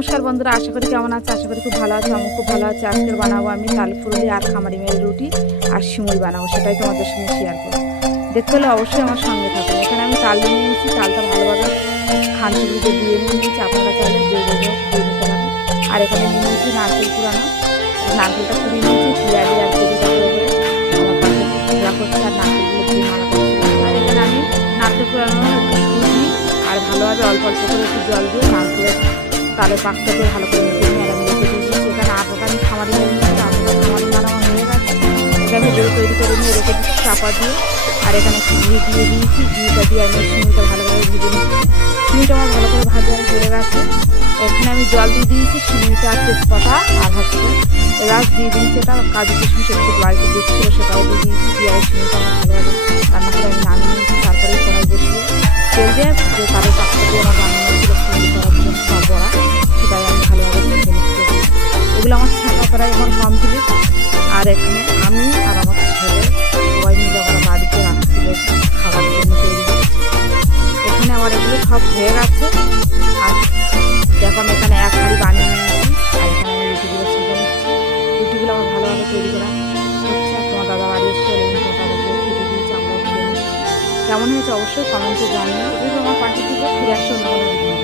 নমস্কার বন্ধুরা, আশা করি কেমন আছে? আশা করি খুব ভালো আছে। আমি খুব ভালো আছি। আজকের বানাবো আমি তাল ফুরুলি আর খামারি মেয়ের রুটি আর সিমুই বানাবো, সেটাই তোমাদের সঙ্গে শেয়ার করবো। দেখতে হলে অবশ্যই আমার সঙ্গে থাকুন। এখানে আমি তাল নিয়ে নিয়েছি, তালটা ভালোভাবে খানগুলিতে দিয়ে নিয়েছি। আপনারা চাইলে দিয়ে নিতে পারেন। আর এখানে নিয়ে নিয়েছি নারকেল কুড়ানো, নারকেলটা কুড়িয়ে নিয়েছি পিঁয়াজি আর কেজিটা করে আমার পাশে ঘোরা করছি আর নারকেলগুলো দিয়ে মালা করছি। আর এখানে আমি নারকেল কুড়ানো একটু সুজি আর ভালোভাবে অল্প অল্প করে একটু জল দিয়ে নারকেলের তালের পাকটা দিয়ে ভালো করে মেখে নিয়ে আমি রেখে দিয়েছি। এখানে আটাটা আমি খামারি নিয়ে নিয়েছি, আটাটা খামারি বানানো হয়ে গেছে। এটা আমি দই তৈরি করে নিয়ে রেখে দিচ্ছি চাপা দিয়ে। আর এখানে একটু ঘি দিয়ে দিয়েছি, ঘিটা দিয়ে আমি সিমিটা ভালোভাবে ভেজে নিচ্ছি। সিমিটা আমার ভালো করে ভাজা হয়ে গেছে। এখানে আমি জল দিয়ে দিয়েছি, সিমিটা আর তেজপাতা আর হচ্ছে এলাচ দিয়ে দিয়েছি। এটা কাজু কিশমিশ একটু বাড়িতে দিচ্ছিল, সেটাও দিয়ে দিয়েছি। দিয়ে আর সিমিটা আমার ভালোভাবে রান্না করে আমি নামিয়ে নিয়েছি। তারপরে কড়াই বসিয়ে তেল দিয়ে যে তালের পাকটা দিয়ে আমার রান্না হয়েছিল ফুললি করার জন্য সব বড়া, সেটাই আমি ভালোভাবে ভেজে নিচ্ছি। এগুলো আমার ছাঁকা করাই আমার কমপ্লিট। আর এখানে আমি আর আমার ছেলে সবাই মিলে আমরা বাড়িতে রাত্রিরে খাবার জন্য তৈরি করছি। এখানে আমার এগুলো সব হয়ে গেছে। আর দেখো আমি এখানে এক হাঁড়ি বানিয়ে নিয়েছি। আর এখানে আমি রুটিগুলো ছেঁকে নিচ্ছি। রুটিগুলো আমার ভালোভাবে তৈরি করা হচ্ছে। আর তোমার দাদা বাড়ি এসে তোমার দাদাকে খেতে দিয়েছি, আমরাও খেয়ে নিচ্ছি। কেমন হয়েছে অবশ্যই কমেন্টে জানিও। যদি আমার পাশে থেকে ফিরে আসো অন্য কোনো ভিডিও।